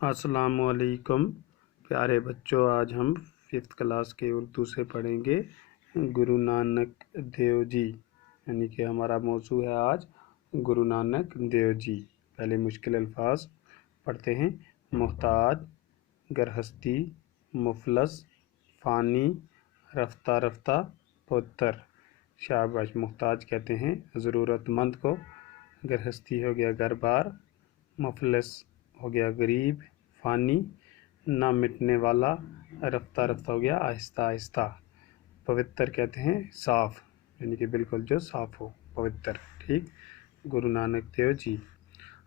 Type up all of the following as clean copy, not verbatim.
अस्सलाम वालेकुम प्यारे बच्चों। आज हम 5th क्लास के उर्दू से पढ़ेंगे गुरु नानक देव जी, यानी कि हमारा मौजू है आज गुरु नानक देव जी। पहले मुश्किल अल्फाज पढ़ते हैं। मोहताज, गरहस्ती, मुफलस, फ़ानी, रफ्ता रफ्ता, पुत्र। शाबाश। मोहताज कहते हैं ज़रूरतमंद को, गरहस्ती हो गया घर बार, मुफलस हो गया गरीब, फ़ानी ना मिटने वाला, रफ्ता रफ्ता हो गया आहिस्ता आहिस्ता, पवित्र कहते हैं साफ़, यानी कि बिल्कुल जो साफ़ हो, पवित्र। ठीक। गुरु नानक देव जी।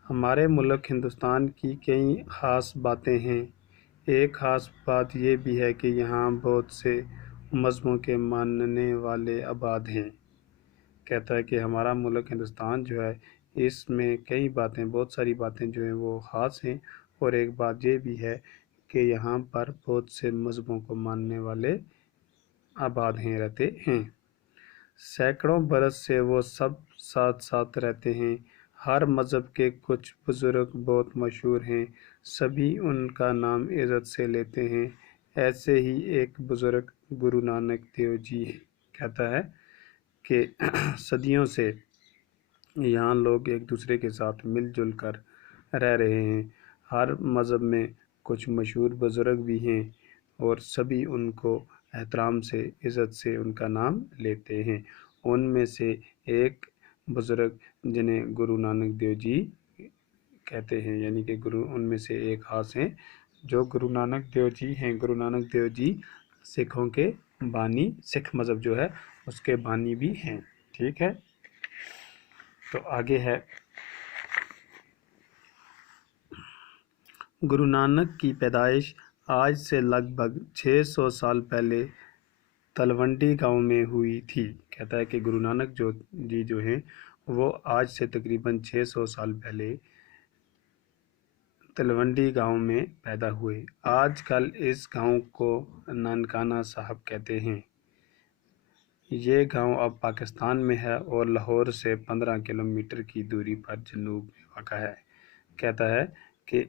हमारे मुल्क हिंदुस्तान की कई ख़ास बातें हैं। एक ख़ास बात यह भी है कि यहाँ बहुत से मज़हबों के मानने वाले आबाद हैं। कहता है कि हमारा मुल्क हिंदुस्तान जो है, इसमें कई बातें, बहुत सारी बातें जो हैं वो ख़ास हैं। और एक बात ये भी है कि यहाँ पर बहुत से मज़हबों को मानने वाले आबाद हैं, रहते हैं। सैकड़ों बरस से वो सब साथ साथ रहते हैं। हर मज़हब के कुछ बुज़ुर्ग बहुत मशहूर हैं, सभी उनका नाम इज़्ज़त से लेते हैं। ऐसे ही एक बुज़ुर्ग गुरु नानक देव जी कहता है कि सदियों से यहाँ लोग एक दूसरे के साथ मिलजुल कर रह रहे हैं। हर मज़हब में कुछ मशहूर बुज़ुर्ग भी हैं और सभी उनको एहतराम से, इज़्ज़त से उनका नाम लेते हैं। उनमें से एक बुज़ुर्ग जिन्हें गुरु नानक देव जी कहते हैं, यानी कि गुरु, उनमें से एक ख़ास हैं जो गुरु नानक देव जी हैं। गुरु नानक देव जी सिखों के बानी, सिख मज़हब जो है उसके बानी भी हैं। ठीक है, तो आगे है। गुरु नानक की पैदाइश आज से लगभग 600 साल पहले तलवंडी गांव में हुई थी। कहता है कि गुरु नानक जी जो हैं वो आज से तकरीबन 600 साल पहले तलवंडी गांव में पैदा हुए। आजकल इस गांव को ननकाना साहब कहते हैं। ये गांव अब पाकिस्तान में है और लाहौर से 15 किलोमीटर की दूरी पर जनूब में वाक़ा है। कहता है कि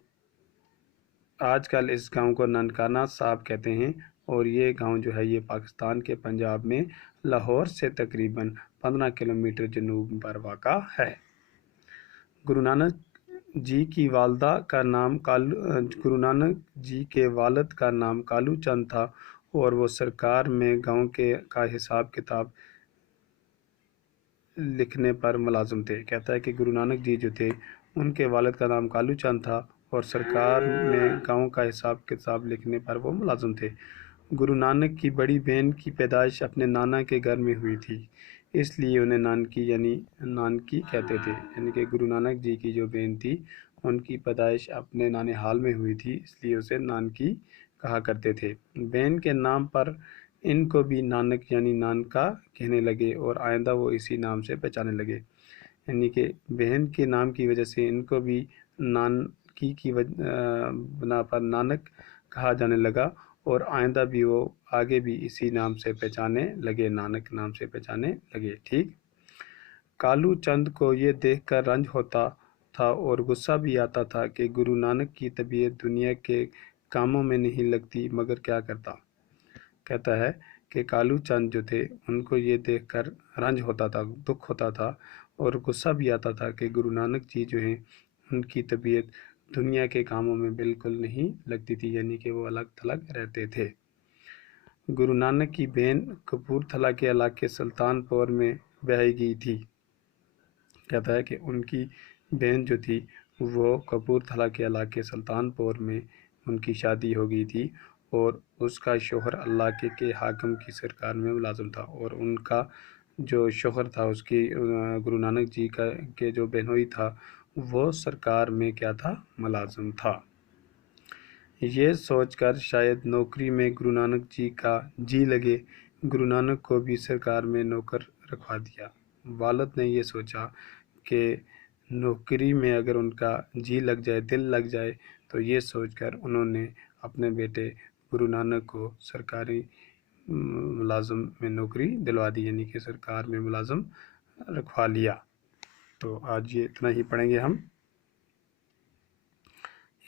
आजकल इस गांव को ननकाना साहब कहते हैं और ये गांव जो है ये पाकिस्तान के पंजाब में लाहौर से तकरीबन 15 किलोमीटर जनूब पर वाक़ा है। गुरु नानक जी की वालदा का नाम गुरु नानक जी के वालिद का नाम कालू चंद था और वो सरकार में गांव का हिसाब किताब लिखने पर मुलाजिम थे। कहता है कि गुरु नानक जी जो थे उनके वालिद का नाम कालू चंद था और सरकार में गांव का हिसाब किताब लिखने पर वो मुलाजिम थे। गुरु नानक की बड़ी बहन की पैदाइश अपने नाना के घर में हुई थी, इसलिए उन्हें नानकी यानी नानकी कहते थे। यानी कि गुरु नानक जी की जो बहन थी उनकी पैदाइश अपने नाने हाल में हुई थी, इसलिए उसे नानकी कहा करते थे। बहन के नाम पर इनको भी नानक यानी नानका कहने लगे और आइंदा वो इसी नाम से पहचाने लगे। यानी कि बहन के नाम की वजह से इनको भी नानकी की बना पर नानक कहा जाने लगा और आइंदा भी वो आगे भी इसी नाम से पहचाने लगे, नानक नाम से पहचाने लगे। ठीक। कालू चंद को ये देखकर रंज होता था और गुस्सा भी आता था कि गुरु नानक की तबीयत दुनिया के कामों में नहीं लगती, मगर क्या करता। कहता है कि कालू चंद जो थे उनको ये देखकर रंज होता था, दुख होता था और गुस्सा भी आता था कि गुरु नानक जी जो हैं उनकी तबीयत दुनिया के कामों में बिल्कुल नहीं लगती थी, यानी कि वो अलग थलग रहते थे। गुरु नानक की बहन कपूरथला के इलाके सुल्तानपुर में ब्याही गई थी। कहता है कि उनकी बहन जो थी वो कपूरथला के इलाके सुल्तानपुर में उनकी शादी हो गई थी और उसका शोहर अल्लाह के हाकिम की सरकार में मुलाजिम था और उनका जो शोहर था उसकी गुरु नानक जी के जो बहनोई था वो सरकार में क्या था, मुलाजिम था। ये सोचकर शायद नौकरी में गुरु नानक जी का जी लगे, गुरु नानक को भी सरकार में नौकर रखवा दिया। वालिद ने ये सोचा कि नौकरी में अगर उनका जी लग जाए, दिल लग जाए, तो ये सोचकर उन्होंने अपने बेटे गुरु नानक को सरकारी मुलाजिम में नौकरी दिलवा दी, यानी कि सरकार में मुलाजिम रखवा लिया। तो आज ये इतना ही पढ़ेंगे हम।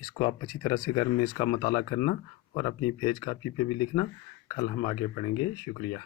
اس کو آپ اچھی طرح سے گھر میں اس کا مطالعہ کرنا اور اپنی پیج کاپی پہ بھی لکھنا. کل ہم آگے پڑھیں گے. شکریہ.